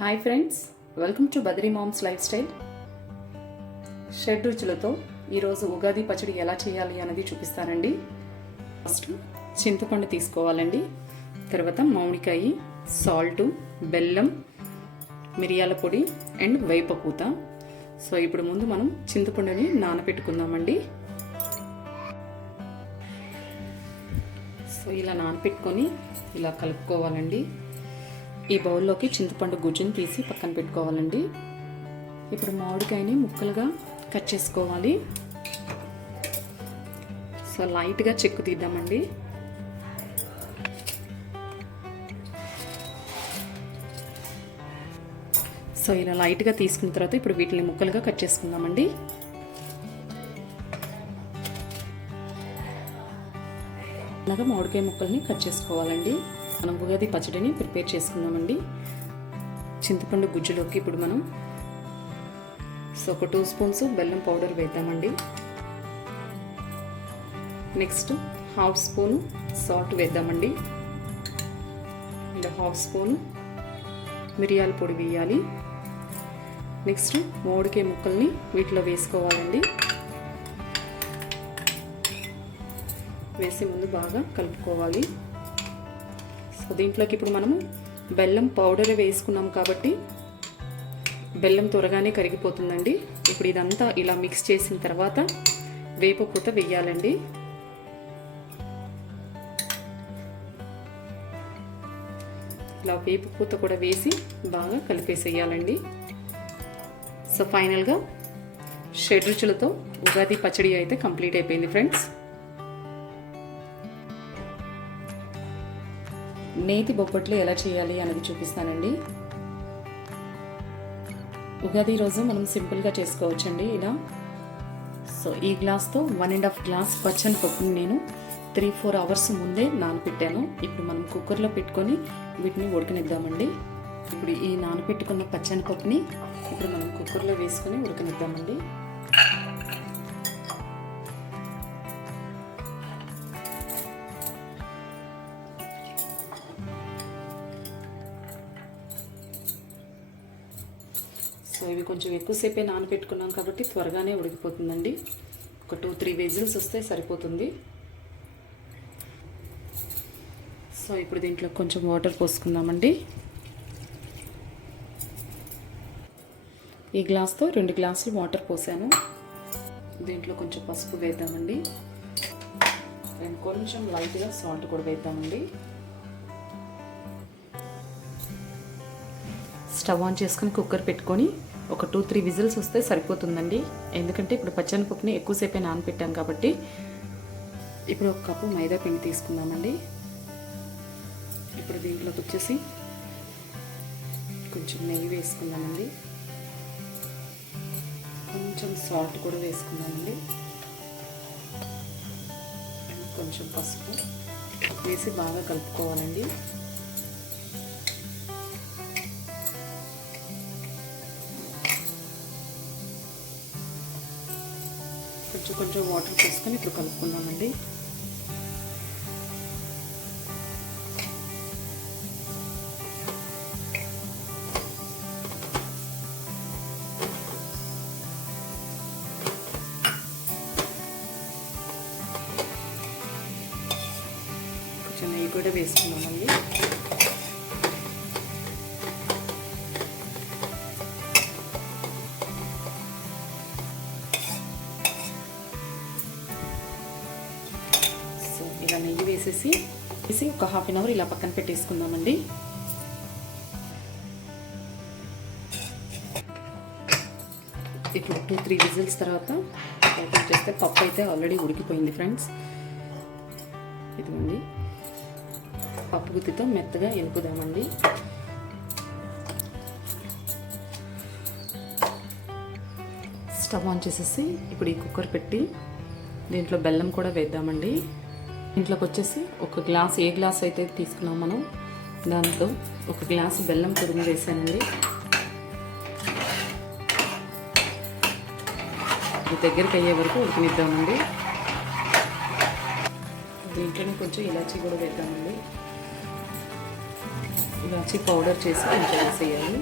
Hi friends, welcome to Badri mom's lifestyle. షెడ్ రుచులతో ఈరోజు ఉగాది పచ్చడి ఎలా చేయాలి అనేది చూపిస్తానండి. ఫస్ట్ చింతపండు తీసుకోవాలండి. తర్వాత మామిడికాయ, సాల్టు, బెల్లం, మిరియాల పొడి అండ్ వేపపూత. సో ఇప్పుడు ముందు మనం చింతపండుని నానబెట్టుకుందామండి. సో ఇలా నానబెట్టుకొని ఇలా కలుపుకోవాలండి. ఈ బౌల్లోకి చింతపండు గుజ్జుని తీసి పక్కన పెట్టుకోవాలండి. ఇప్పుడు మామిడికాయని ముక్కలుగా కట్ చేసుకోవాలి. సో లైట్గా చెక్కు తీద్దామండి. సో ఇలా లైట్గా తీసుకున్న తర్వాత ఇప్పుడు వీటిని ముక్కలుగా కట్ చేసుకుందామండి. అలాగా మామిడికాయ ముక్కల్ని కట్ చేసుకోవాలండి. మనం ఉగాది పచ్చడిని ప్రిపేర్ చేసుకుందామండి. చింతపండు గుజ్జులోకి ఇప్పుడు మనం ఒక 2 స్పూన్స్ బెల్లం పౌడర్ వేద్దామండి. నెక్స్ట్ 1/2 స్పూను సాల్ట్ వేద్దామండి. అండ్ 1/2 స్పూను మిరియాల పొడి వేయాలి. నెక్స్ట్ మామిడికాయ ముక్కల్ని వీటిలో వేసుకోవాలండి. వేసి ముందు బాగా కలుపుకోవాలి. సో దీంట్లోకి ఇప్పుడు మనము బెల్లం పౌడర్ వేసుకున్నాం కాబట్టి బెల్లం త్వరగానే కరిగిపోతుందండి. ఇప్పుడు ఇదంతా ఇలా మిక్స్ చేసిన తర్వాత వేపపూత వేయాలండి. ఇలా వేపపూత కూడా వేసి బాగా కలిపేసేయాలండి. సో ఫైనల్గా షెడ్ రుచులతో ఉగాది పచ్చడి అయితే కంప్లీట్ అయిపోయింది ఫ్రెండ్స్. నేతి బొబ్బట్లు ఎలా చేయాలి అనేది చూపిస్తానండి. ఉగాది రోజు మనం సింపుల్గా చేసుకోవచ్చండి ఇలా. సో ఈ గ్లాస్తో 1.5 గ్లాస్ పచ్చని పప్పుని నేను 3-4 అవర్స్ ముందే నానపెట్టాను. ఇప్పుడు మనం కుక్కర్లో పెట్టుకొని వీటిని ఉడకనిద్దామండి. ఇప్పుడు ఈ నానపెట్టుకున్న పచ్చని పప్పుని ఇప్పుడు మనం కుక్కర్లో వేసుకొని ఉడకనిద్దామండి. సో ఇవి కొంచెం ఎక్కువసేపే నానబెట్టుకున్నాం కాబట్టి త్వరగానే ఉడికిపోతుందండి. ఒక 2-3 విజిల్స్ వస్తే సరిపోతుంది. సో ఇప్పుడు దీంట్లో కొంచెం వాటర్ పోసుకుందామండి. ఈ గ్లాస్తో 2 గ్లాసులు వాటర్ పోసాను. దీంట్లో కొంచెం పసుపు వేద్దామండి. అండ్ కొంచెం లైట్గా సాల్ట్ కూడా వేద్దామండి. స్టవ్ ఆన్ చేసుకొని కుక్కర్ పెట్టుకొని ఒక 2-3 విజిల్స్ వస్తే సరిపోతుందండి. ఎందుకంటే ఇప్పుడు పచ్చని పప్పుని ఎక్కువసేపే నానపెట్టాం కాబట్టి. ఇప్పుడు 1 కప్పు మైదా పిండి తీసుకుందామండి. ఇప్పుడు దీంట్లోకి వచ్చేసి కొంచెం నెయ్యి వేసుకుందామండి. కొంచెం సాల్ట్ కూడా వేసుకుందామండి. కొంచెం పసుపు వేసి బాగా కలుపుకోవాలండి. కొంచెం వాటర్ పోసుకొని ఇప్పుడు కలుపుకుందామండి. కొంచెం నెయ్యి కూడా వేసుకున్నామండి. ఇలా నెయ్యి వేసేసి ఒక 1/2 అవర్ ఇలా పక్కన పెట్టేసుకుందామండి. ఇప్పుడు 2-3 విజిల్స్ తర్వాత ఓపెన్ చేస్తే పప్పు అయితే ఆల్రెడీ ఉడికిపోయింది ఫ్రెండ్స్. ఇదిగోండి, పప్పు గుత్తితో మెత్తగా ఎనుపుదామండి. స్టవ్ ఆన్ చేసేసి ఇప్పుడు ఈ కుక్కర్ పెట్టి దీంట్లో బెల్లం కూడా వేద్దామండి. ఇంట్లోకి వచ్చేసి ఒక గ్లాస్, ఏ గ్లాస్ అయితే తీసుకున్నాం మనం దాంట్లో 1 గ్లాసు బెల్లం తురుము వేసానండి. ఇది దగ్గరికి అయ్యే వరకు ఉడకనిద్దామండి. దీంట్లోనే కొంచెం ఇలాచీ కూడా వేద్దామండి. ఇలాచి పౌడర్ చేసి కొంచెం వేసేయాలి.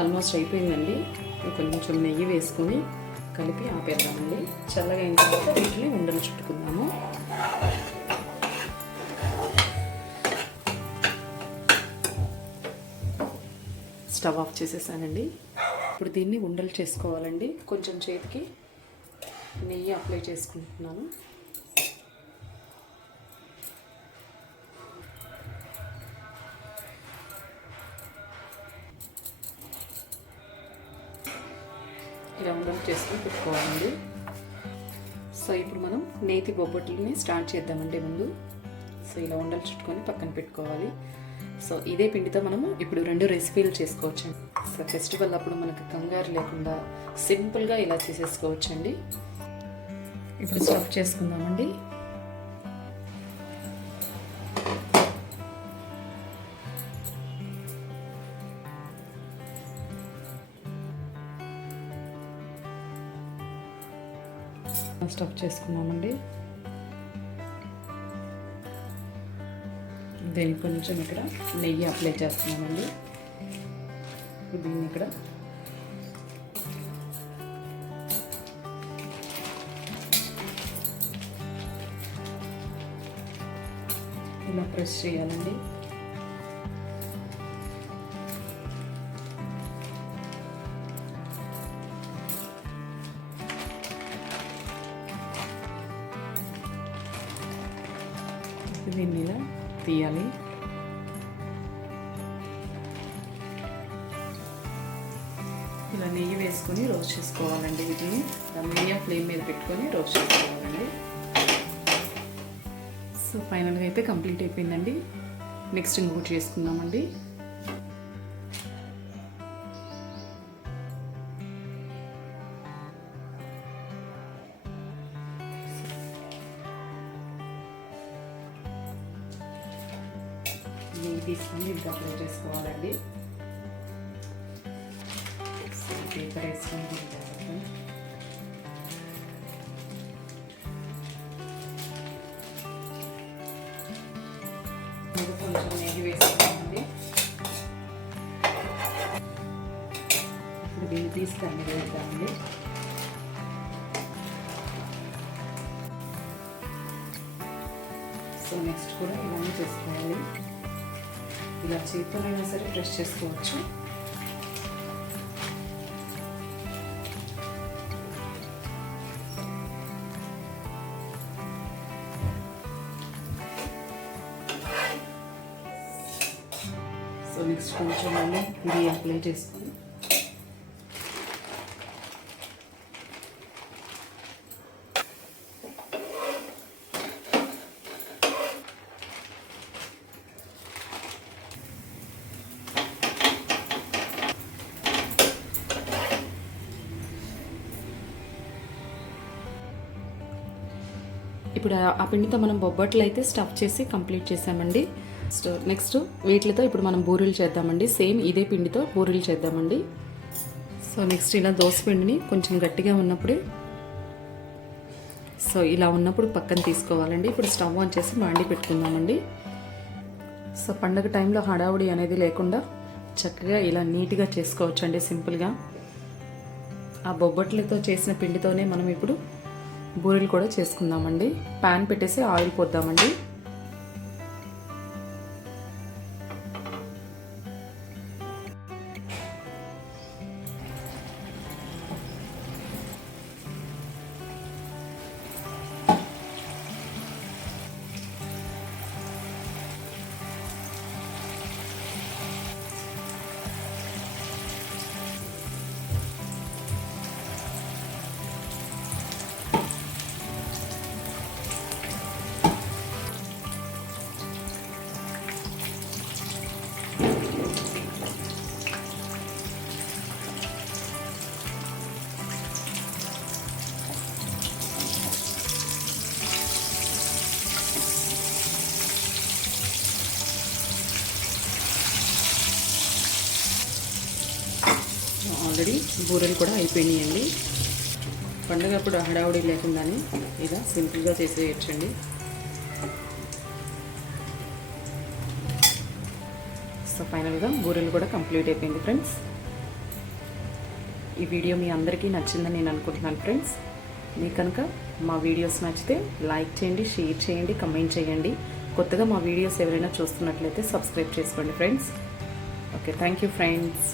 ఆల్మోస్ట్ అయిపోయిందండి. కొంచెం నెయ్యి వేసుకొని కలిపి ఆపేద్దామండి. చల్లగా అయిన తర్వాత వీటిని ఉండలు చుట్టుకుందాము. స్టవ్ ఆఫ్ చేసేసానండి. ఇప్పుడు దీన్ని ఉండలు చేసుకోవాలండి. కొంచెం చేతికి నెయ్యి అప్లై చేసుకుంటున్నాను. ఇలా ఉండలు చేసుకొని పెట్టుకోవాలండి. సో ఇప్పుడు మనం నేతి బొబ్బట్లని స్టార్ట్ చేద్దామండి ముందు. సో ఇలా ఉండలు చుట్టుకొని పక్కన పెట్టుకోవాలి. సో ఇదే పిండితో మనము ఇప్పుడు 2 రెసిపీలు చేసుకోవచ్చండి. సో ఫెస్టివల్ అప్పుడు మనకు కంగారు లేకుండా సింపుల్గా ఇలా చేసేసుకోవచ్చండి. ఇప్పుడు స్టఫ్ చేసుకుందామండి. స్టఫ్ చేసుకున్నామండి. దీనికి కొంచెం ఇక్కడ నెయ్యి అప్లై చేస్తున్నామండి. దీన్ని ఇక్కడ ఇలా ప్రెస్ చేయాలండి. దీన్ని ఇలా తీయాలి. ఇలా నెయ్యి వేసుకొని రోస్ట్ చేసుకోవాలండి. వీటిని మీడియం ఫ్లేమ్ మీద పెట్టుకొని రోస్ట్ చేసుకోవాలండి. సో ఫైనల్గా అయితే కంప్లీట్ అయిపోయిందండి. నెక్స్ట్ ఇంకోటి చేసుకుందామండి. నెయ్యి తీసుకొని ఇంకా అప్లై చేసుకోవాలండి. పేపర్ వేసుకొని కొంచెం నెయ్యి వేసుకోవాలండి. ఇప్పుడు దీన్ని తీసుకొని వేద్దామండి. సో నెక్స్ట్ కూడా ఇవన్నీ చేసుకోవాలి. ఇలా చేతితోనైనా సరే ప్రెస్ చేసుకోవచ్చు. సో నెక్స్ట్ కొంచెం ఇది అప్లై చేసుకొని ఇప్పుడు ఆ పిండితో మనం బొబ్బట్లు అయితే స్టఫ్ చేసి కంప్లీట్ చేసామండి. నెక్స్ట్ వీటితో ఇప్పుడు మనం బూరెలు చేద్దామండి. సేమ్ ఇదే పిండితో బూరెలు చేద్దామండి. సో నెక్స్ట్ ఇలా దోస పిండిని కొంచెం గట్టిగా ఉన్నప్పుడే సో ఇలా ఉన్నప్పుడు పక్కన తీసుకోవాలండి. ఇప్పుడు స్టవ్ ఆన్ చేసి మాండి పెట్టుకుందామండి. సో పండగ టైంలో హడావుడి అనేది లేకుండా చక్కగా ఇలా నీట్గా చేసుకోవచ్చండి సింపుల్గా. ఆ బొబ్బట్లతో చేసిన పిండితోనే మనం ఇప్పుడు బూరెలు కూడా చేసుకుందామండి. ప్యాన్ పెట్టేసి ఆయిల్ పోద్దామండి. ఆల్రెడీ బూరెలు కూడా అయిపోయినాయండి. పండుగప్పుడు హడావుడి లేకుండానే ఇలా సింపుల్గా చేసేయచ్చండి. సో ఫైనల్గా బూరెలు కూడా కంప్లీట్ అయిపోయింది ఫ్రెండ్స్. ఈ వీడియో మీ అందరికీ నచ్చిందని నేను అనుకుంటున్నాను ఫ్రెండ్స్. మీకు కనుక మా వీడియోస్ నచ్చితే లైక్ చేయండి, షేర్ చేయండి, కమెంట్ చేయండి. కొత్తగా మా వీడియోస్ ఎవరైనా చూస్తున్నట్లయితే సబ్స్క్రైబ్ చేసుకోండి friends. Okay, thank you friends.